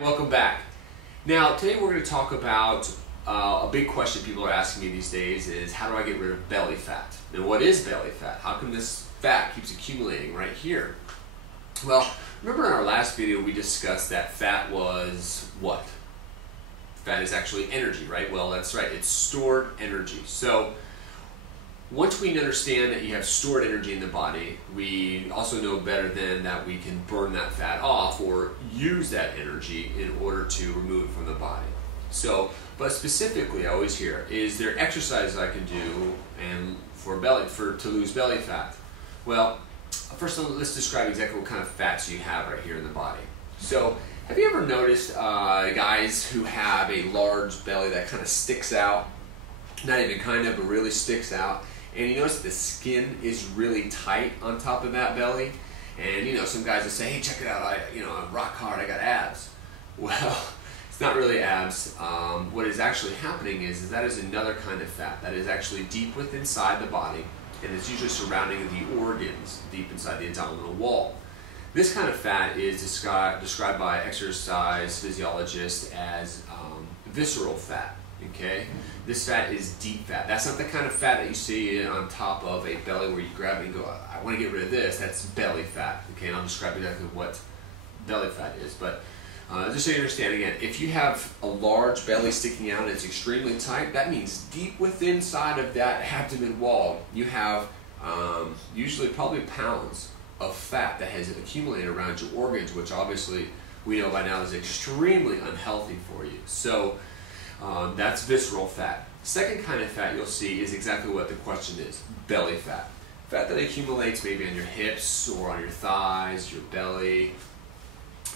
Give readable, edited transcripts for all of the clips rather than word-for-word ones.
Welcome back. Now, today we're going to talk about a big question people are asking me these days is how do I get rid of belly fat? And what is belly fat? How come this fat keeps accumulating right here? Well, remember in our last video we discussed that fat was what? Fat is actually energy, right? Well, that's right. It's stored energy. So once we understand that you have stored energy in the body, we also know better then that we can burn that fat off or use that energy in order to remove it from the body. So, but specifically, I always hear, is there exercises I can do and to lose belly fat? Well, first let's describe exactly what kind of fats you have right here in the body. So, have you ever noticed guys who have a large belly that kind of sticks out? Not even kind of, but really sticks out. And you notice the skin is really tight on top of that belly. And you know, some guys will say, hey, check it out, I'm rock hard, I got abs. Well, it's not really abs. What is actually happening is that is another kind of fat that is actually deep within inside the body, and it's usually surrounding the organs deep inside the abdominal wall. This kind of fat is described by exercise physiologists as visceral fat. Okay, this fat is deep fat. That's not the kind of fat that you see on top of a belly where you grab it and go, I want to get rid of this. That's belly fat. Okay, and I'll describe exactly what belly fat is. But just so you understand again, if you have a large belly sticking out and it's extremely tight, that means deep within inside of that abdomen wall, you have usually probably pounds of fat that has accumulated around your organs, which obviously we know by now is extremely unhealthy for you. So that's visceral fat. Second kind of fat you'll see is exactly what the question is, belly fat. Fat that accumulates maybe on your hips or on your thighs, your belly.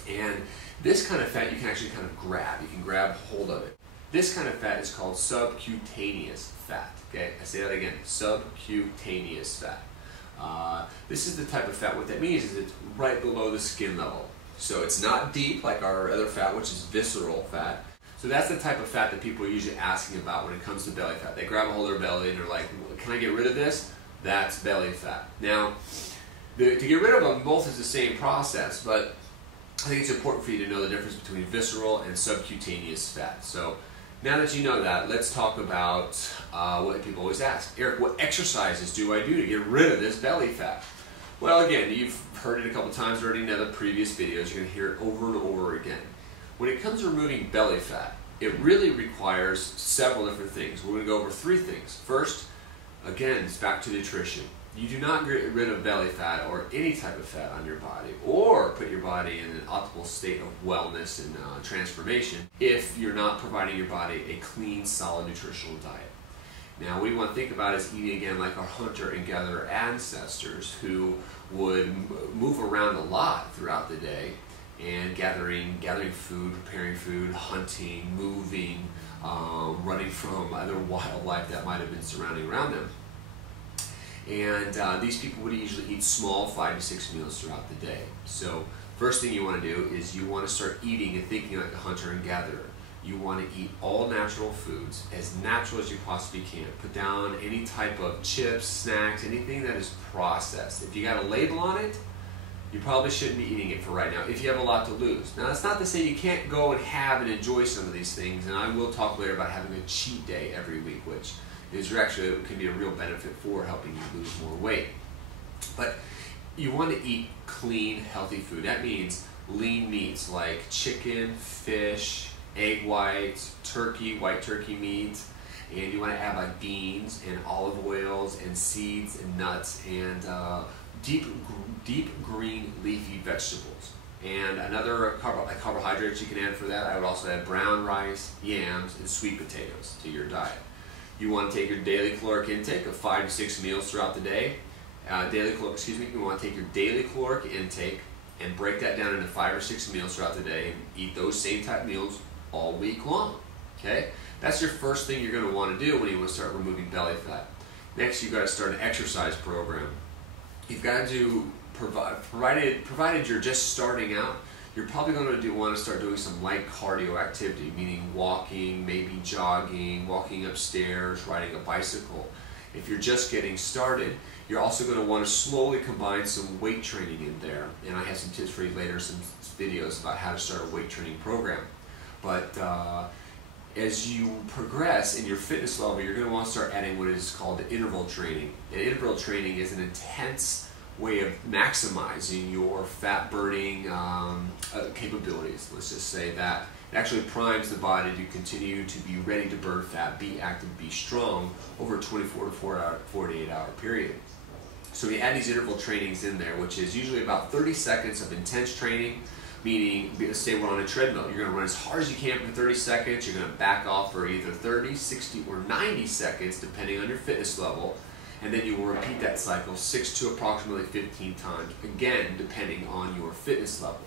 And this kind of fat you can actually kind of grab. You can grab hold of it. This kind of fat is called subcutaneous fat. Okay, I say that again, subcutaneous fat. This is the type of fat. What that means is it's right below the skin level. So it's not deep like our other fat, which is visceral fat. So that's the type of fat that people are usually asking about when it comes to belly fat. They grab a hold of their belly and they're like, can I get rid of this? That's belly fat. Now, to get rid of them, both is the same process, but I think it's important for you to know the difference between visceral and subcutaneous fat. So now that you know that, let's talk about what people always ask. Eric, what exercises do I do to get rid of this belly fat? Well, again, you've heard it a couple times already in other previous videos. You're going to hear it over and over again. When it comes to removing belly fat, it really requires several different things. We're going to go over three things. First, again, it's back to nutrition. You do not get rid of belly fat or any type of fat on your body or put your body in an optimal state of wellness and transformation if you're not providing your body a clean, solid nutritional diet. Now, what we want to think about is eating again like our hunter and gatherer ancestors who would move around a lot throughout the day and gathering food, preparing food, hunting, moving, running from other wildlife that might have been surrounding around them. And these people would usually eat small 5 to 6 meals throughout the day. So first thing you want to do is you want to start eating and thinking like a hunter and gatherer. You want to eat all natural foods, as natural as you possibly can. Put down any type of chips, snacks, anything that is processed. If you got a label on it, you probably shouldn't be eating it for right now if you have a lot to lose. Now, that's not to say you can't go and have and enjoy some of these things, and I will talk later about having a cheat day every week, which is actually can be a real benefit for helping you lose more weight. But you want to eat clean, healthy food. That means lean meats like chicken, fish, egg whites, turkey, white turkey meat, and you want to add like beans and olive oils and seeds and nuts and deep green leafy vegetables. And another carbohydrates you can add for that, I would also add brown rice, yams, and sweet potatoes to your diet. You want to take your daily caloric intake of 5 to 6 meals throughout the day. You want to take your daily caloric intake and break that down into 5 or 6 meals throughout the day and eat those same type meals all week long. Okay? That's your first thing you're going to want to do when you want to start removing belly fat. Next, you've got to start an exercise program. You've got to provided you're just starting out, you're probably going to want to start doing some light cardio activity, meaning walking, maybe jogging, walking upstairs, riding a bicycle. If you're just getting started, you're also going to want to slowly combine some weight training in there. And I have some tips for you later, some videos about how to start a weight training program. But as you progress in your fitness level, you're going to want to start adding what is called interval training. And interval training is an intense way of maximizing your fat burning capabilities. Let's just say that it actually primes the body to continue to be ready to burn fat, be active, be strong over a 24 to 48 hour period. So we add these interval trainings in there, which is usually about 30 seconds of intense training, meaning, say we're on a treadmill, you're going to run as hard as you can for 30 seconds, you're going to back off for either 30, 60, or 90 seconds, depending on your fitness level, and then you will repeat that cycle 6 to approximately 15 times, again, depending on your fitness level.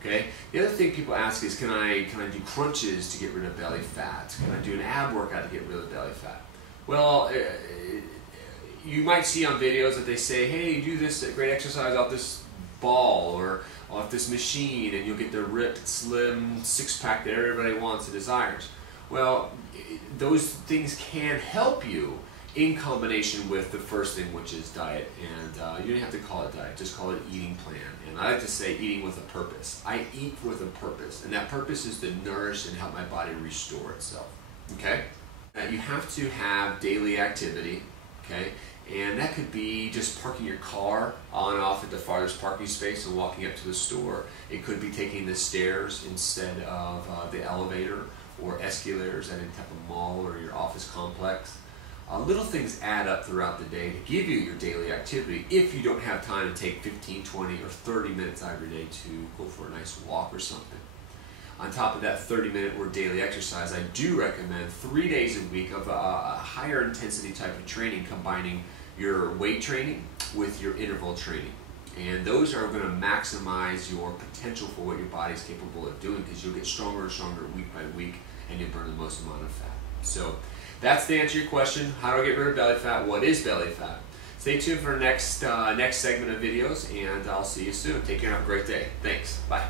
Okay. The other thing people ask is, can I do crunches to get rid of belly fat? Can I do an ab workout to get rid of belly fat? Well, you might see on videos that they say, hey, do this great exercise off this ball or off this machine and you'll get the ripped, slim six-pack that everybody wants and desires. Well, those things can help you in combination with the first thing, which is diet. And you don't have to call it diet, just call it eating plan. And I like to say eating with a purpose. I eat with a purpose, and that purpose is to nourish and help my body restore itself. Okay? You have to have daily activity, okay? And that could be just parking your car on and off at the farthest parking space and walking up to the store. It could be taking the stairs instead of the elevator or escalators at any type of mall or your office complex. Little things add up throughout the day to give you your daily activity if you don't have time to take 15, 20, or 30 minutes out of your day to go for a nice walk or something. On top of that 30-minute or daily exercise, I do recommend 3 days a week of a higher intensity type of training, combining your weight training with your interval training. And those are going to maximize your potential for what your body is capable of doing, because you'll get stronger and stronger week by week and you'll burn the most amount of fat. So that's the answer to your question. How do I get rid of belly fat? What is belly fat? Stay tuned for next segment of videos, and I'll see you soon. Take care and have a great day. Thanks. Bye.